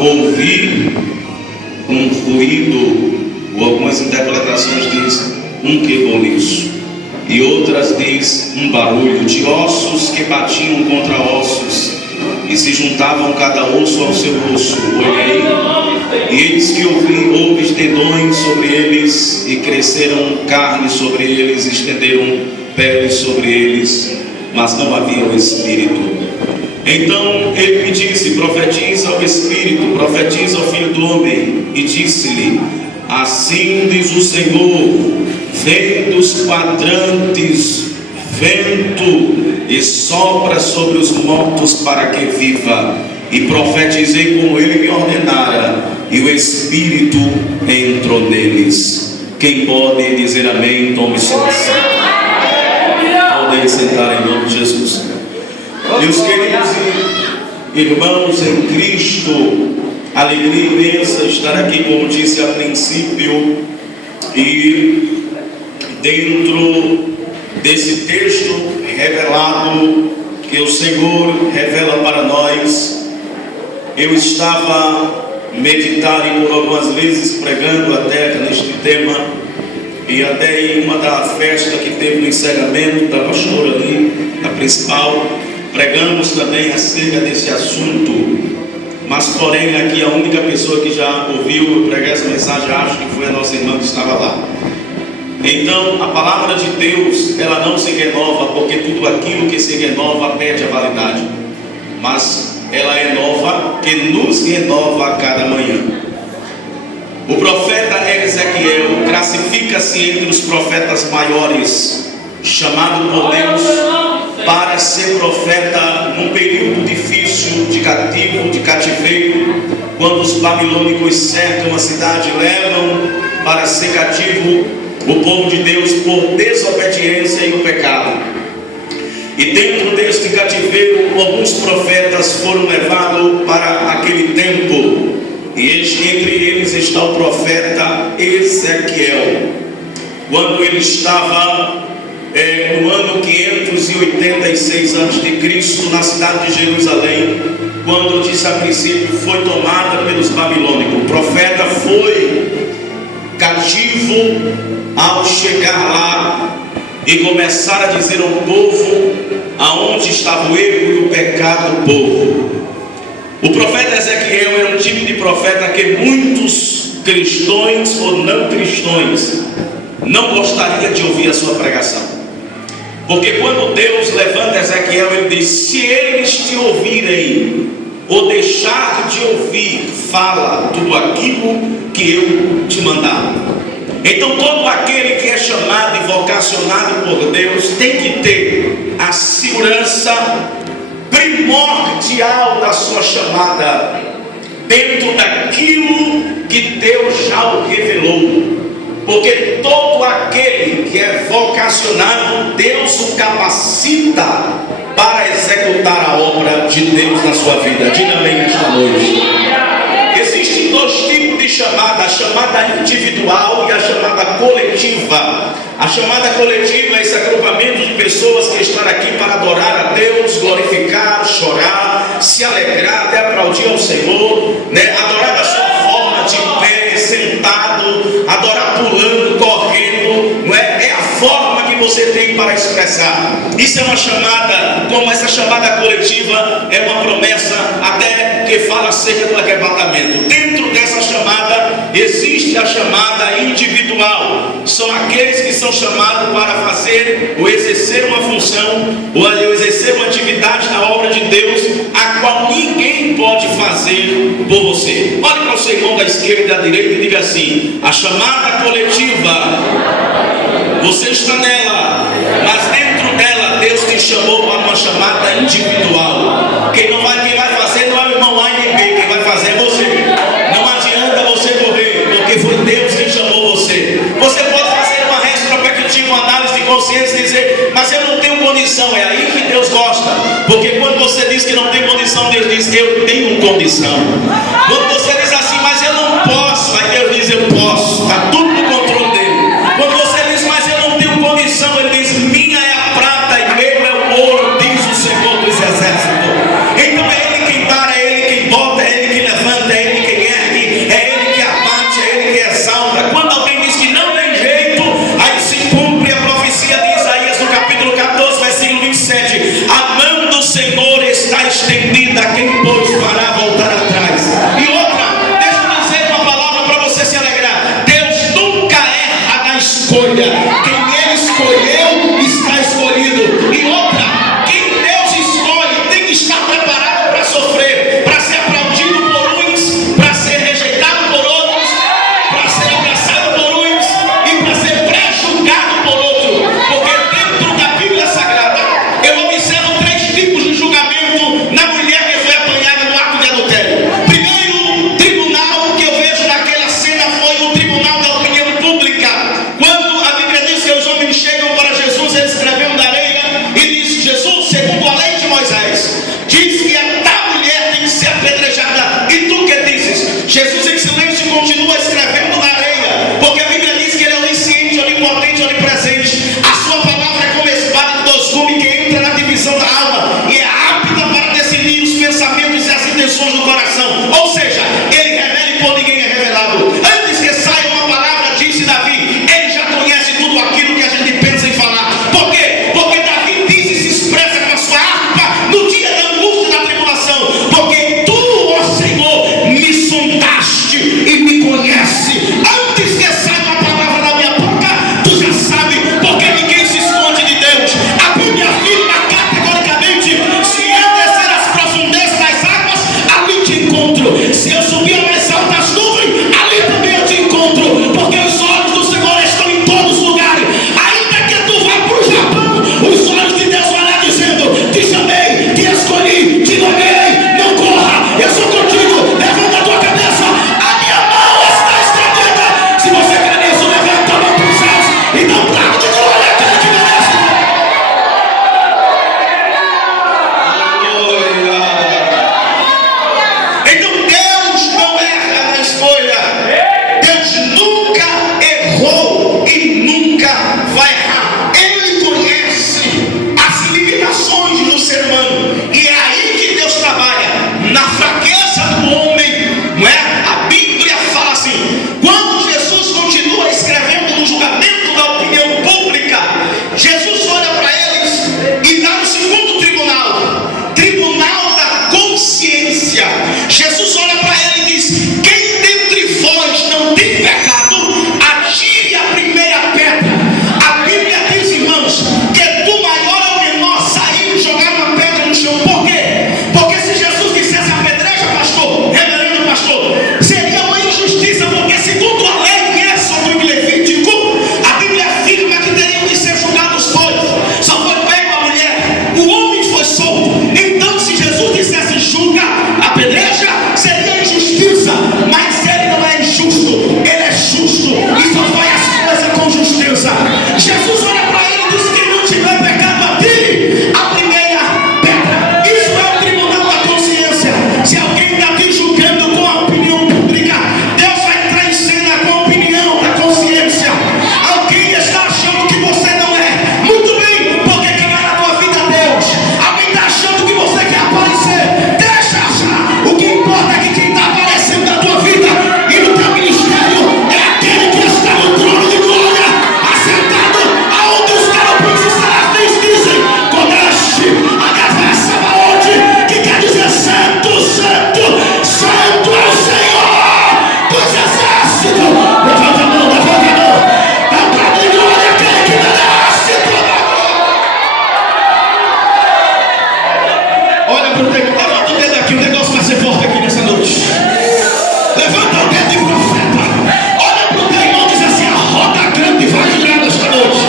ouvir um ruído, ou algumas interpretações diz um reboliço, e outras diz um barulho de ossos que batiam contra ossos e se juntavam cada osso ao seu osso. Olhei, e eis que houve tendões sobre eles, e cresceram carne sobre eles, estenderam peles sobre eles, mas não havia o Espírito. Então ele me disse: profetiza ao Espírito, profetiza ao Filho do Homem. E disse-lhe: assim diz o Senhor, vem dos quadrantes vento e sopra sobre os mortos para que viva. E profetizei como ele me ordenara, e o Espírito entrou neles. Quem pode dizer amém? Tome seu assento. Podem sentar em nome de Jesus. Meus queridos irmãos em Cristo, alegria imensa estar aqui, como disse a princípio, e dentro desse texto revelado que o Senhor revela para nós. Eu estava meditando por algumas vezes, pregando até neste tema, e até em uma da festa que teve no encerramento da pastora ali, a principal, pregamos também acerca desse assunto. Mas porém aqui a única pessoa que já ouviu eu pregar essa mensagem, acho que foi a nossa irmã que estava lá. Então a palavra de Deus, ela não se renova, porque tudo aquilo que se renova perde a validade, mas ela é nova, que nos renova a cada manhã. O profeta Ezequiel classifica-se entre os profetas maiores, chamado por Deus para ser profeta num período difícil de cativeiro, quando os babilônicos cercam a cidade, levam para ser cativo o povo de Deus por desobediência e o pecado. E dentro deste cativeiro, alguns profetas foram levados para aquele tempo, e entre eles está o profeta Ezequiel. Quando ele estava no ano 586 a.C., na cidade de Jerusalém, quando eu disse a princípio, foi tomada pelos babilônicos. O profeta foi cativo. Ao chegar lá e começar a dizer ao povo aonde estava o erro e o pecado do povo. O profeta Ezequiel era um tipo de profeta que muitos cristãos ou não cristãos não gostariam de ouvir a sua pregação. Porque quando Deus levanta Ezequiel, ele diz: se eles te ouvirem ou deixar de ouvir, fala tudo aquilo que eu te mandar. Então todo aquele que é chamado e vocacionado por Deus tem que ter a segurança primordial da sua chamada dentro daquilo que Deus já o revelou. Porque todo aquele que é vocacionado, Deus o capacita para executar a obra de Deus na sua vida. Diga amém nesta noite. Existem dois tipos de chamada: a chamada individual e a chamada coletiva. A chamada coletiva é esse agrupamento de pessoas que estão aqui para adorar a Deus, glorificar, chorar, se alegrar, até aplaudir ao Senhor, adorar da sua forma, de pé, sentado, adorar pulando, correndo, não é? É a forma que você tem para expressar. Isso é uma chamada, como essa chamada coletiva é uma promessa até que fala acerca do arrebatamento. Dentro dessa chamada existe a chamada individual. São aqueles que são chamados para fazer ou exercer uma função ou exercer uma atividade na obra de Deus, a qual ninguém pode fazer por você. Olhe para o seu irmão da esquerda e da direita e diga assim: a chamada coletiva, você está nela, mas dentro dela Deus te chamou para uma chamada individual. Quem vai fazer não é o irmão A e nem B, quem vai fazer é você. Não adianta você correr, porque foi Deus que chamou você. Você pode fazer uma retrospectiva, uma análise de consciência e dizer: mas eu não tenho condição. É aí que Deus gosta, porque quando você diz que não tem condição, Deus diz: eu tenho condição. Quando você diz assim: mas eu não posso, aí Deus diz: eu posso. Está tudo no controle dele. Quando você diz: mas eu não tenho condição, ele diz: minha é a prata e meu é o ouro, diz o Senhor dos Exércitos. Então é ele quem para, é ele quem bota, é ele que levanta, é ele Jesus em silêncio continua escrevendo na areia, porque a Bíblia diz que ele é onisciente, onipotente, onipresente. A sua palavra é como espada de dois gumes que entra na divisão da alma e é apta para decidir os pensamentos e as intenções do coração. Ou seja, ele revela e por ninguém é revelado. Antes que saia uma palavra, disse Davi, ele já conhece tudo aquilo que a gente pensa em falar. Por quê? Porque Davi diz e se expressa com a sua harpa no dia da angústia e da tribulação. Porque tu, ó Senhor, me sondaste e me conhece. Antes que saia uma palavra da minha boca, tu já sabe, porque ninguém se esconde de Deus. A Bíblia afirma categoricamente: se eu descer as profundezas das águas, ali te encontro. Se eu subir a mais altas nuvens, ali também eu te encontro. Porque os olhos do Senhor estão em todos os lugares. Ainda que tu vá para o Japão, os olhos de Deus vão lá dizendo: te chamei, te escolhi, te nomeei, não corra, eu sou contigo, levanta a tua cabeça, a minha mão está estendida. Se você quer isso, levanta a mão para os céus e dá um brado de glória àquele que merece. Então Deus não erra na escolha. Deus nunca errou e nunca vai errar. Ele conhece as limitações do ser humano e é aí que Deus trabalha, na fraqueza do homem, não é? A Bíblia fala assim: quando Jesus continua escrevendo no julgamento da opinião pública, Jesus olha para eles e dá um segundo tribunal, tribunal da consciência. Jesus olha para ele e diz: quem dentre vós não tem pecado, atire a primeira pedra. A Bíblia diz, irmãos, que do maior ao menor sair e jogar uma pedra no chão. Por quê? Porque se Jesus dissesse apedreja, pastor, reverendo pastor, seria uma injustiça, porque segundo a lei que é sobre o Levítico, a Bíblia afirma que teriam que ser julgados todos. Só foi pego a mulher, o homem foi solto. Então, se Jesus dissesse julga, apedreja, seria injustiça. Mas ele não é injusto, ele é justo e só faz as coisas com justiça. Jesus olha para ele e diz: quem não tiver pecado, atire a primeira pedra. Isso é o tribunal da consciência. Se alguém está te julgando com a opinião pública, Deus vai entrar em cena com a opinião da consciência. Alguém está achando que você não é. Muito bem, porque quem é na tua vida é Deus. Alguém está achando que você quer aparecer. Deixa achar. O que importa é que quem está aparecendo na tua vida e no teu ministério é aquele que está no trono de glória, assentado aonde os querubins e serafins dizem: Kodeste, Agavessa, Maonde, que quer dizer santo, santo, santo é o Senhor dos exércitos. Levanta a mão, levanta a mão. Dá um brado de glória àquele que merece toda a glória. Olha para o dedo, levanta o dedo aqui, o negócio vai ser forte aqui nessa noite. Levanta o dedo de profeta. Olha para o teu irmão e diz assim: a roda grande vai girar nesta noite.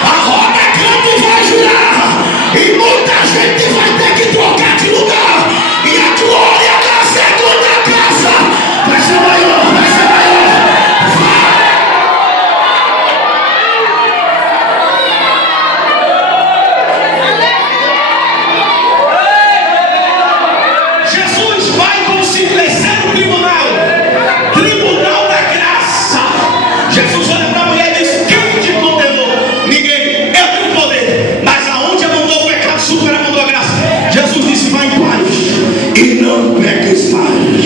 A roda grande vai girar e muita gente vai ter que trocar de lugar. E a glória da segunda casa vai ser maior, vai ser maior. Jesus vai com o terceiro tribunal, tribunal da graça. Jesus olha para a mulher e diz: quem te condenou? Ninguém. Eu tenho poder, mas aonde abundou o pecado, superabundou a graça. Jesus disse: vai em paz e não peques mais.